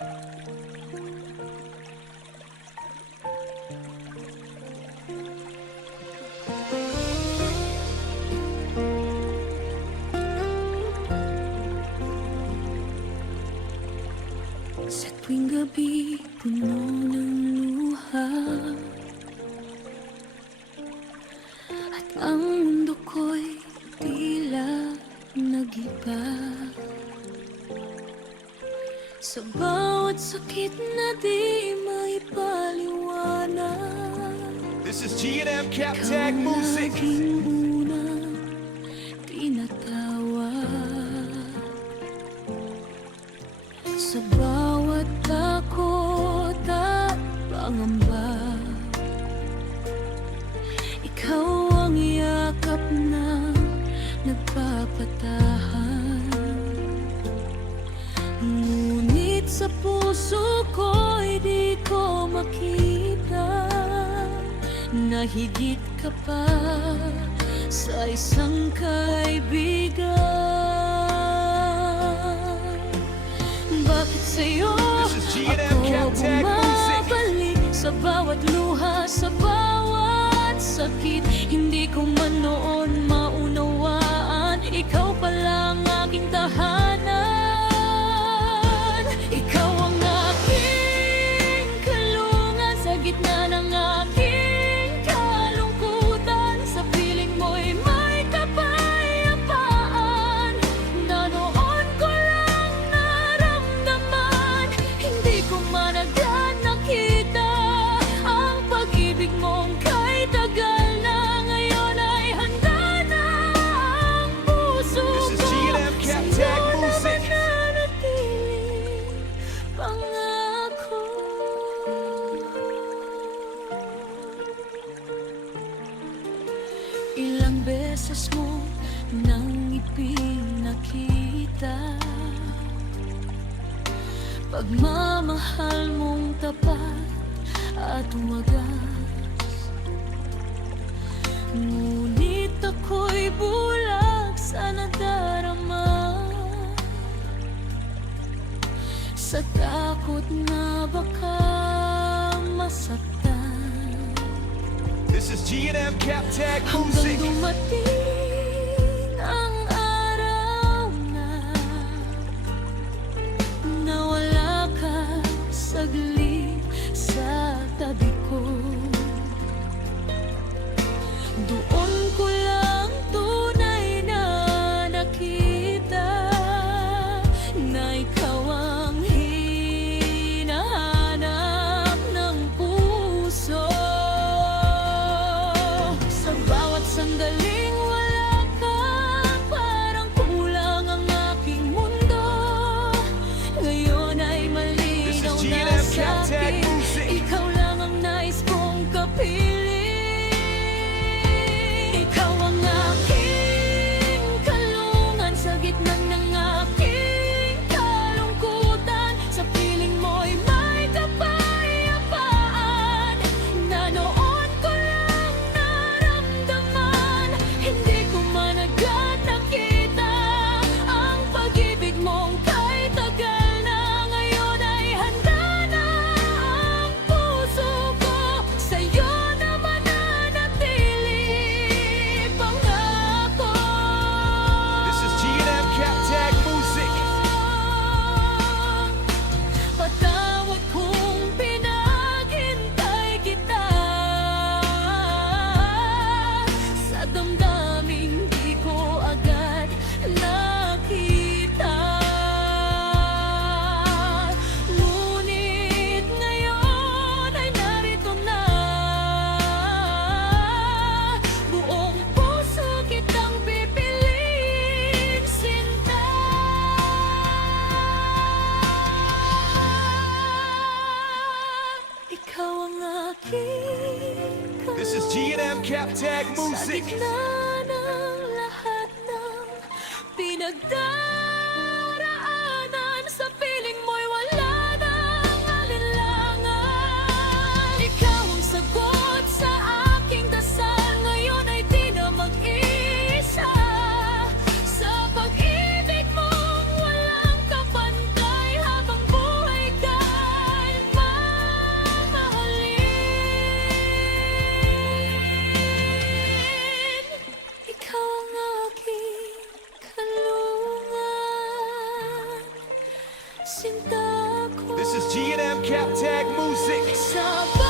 Sa tuwing gabi, puno ng luha, at ang mundo ko'y tila nag-iba. Sa bawat sakit na di maipaliwanag, This is G&M Captag Music. ikaw ang aking unang tinatawag. Sa bawat takot at pangamba, ikaw ang yakap na nagpapatahan. Ngunit sa puso ko'y di ko makita na higit ka pa sa isang kaibigan. Bakit sa'yo This is G&M ako Captag Music. bumabalik? Sa bawat luha, sa bawat sakit, hindi ko man noon maunawaan, ikaw pala ang aking tahanan. Ikaw ang aking kalungan sa gitna ng aking kalungkutan. Sa piling mo'y may kapayapaan na noon ko lang naramdaman. Hindi ko man agad nakita ang pag-ibig mong kay tagal na. Ngayon ay handa na ang puso This is ko G&M Captag sa'yo na Music. mananatiling pangako. Ilang beses mo nang ipinakita pagmamahal mong tapat at wagas. Ngunit ako'y bulag sa nadarama, sa takot na baka masaktan. This is G&M Captag Hanggang Music. dumating ang araw na nawala ka saglit sa tabi ko. Doon ko lang tunay na nakita na ikaw ang hinahanap ng puso. Sa bawat sandaling wala ka, parang kulang ang aking mundo. Ngayon ay This malinaw is na G&M Captag sa'kin, Music. ikaw lang ang nais kong kapiling. Ikaw ang aking kalungan sa gitna ng aking kalungkutan. Sa piling mo'y may kapayapaan na noon ko lang naramdaman. Hindi ko man agad nakita ang pag-ibig mong kay tagal na. Ngayon ay handa na ang puso ko sa'yo na mananatili pangako. This is G&M Captag Music. Patawad kung pinaghintay kita sa damdaming di ko agad nakita. Ngunit ngayon ay narito na, buong puso kitang pipiliin, sinta. Ikaw ang aking This is G&M Captag sa Music. gitna ng lahat ng pinagdaraanan. Sa piling mo'y wala nang alinlangan. Ikaw ang sagot sa aking dasal. Ngayon ay di na mag-isa. Sa pag-ibig mong walang kapantay, habang buhay ka sinta ko This is G&M Cap Tag Music. sa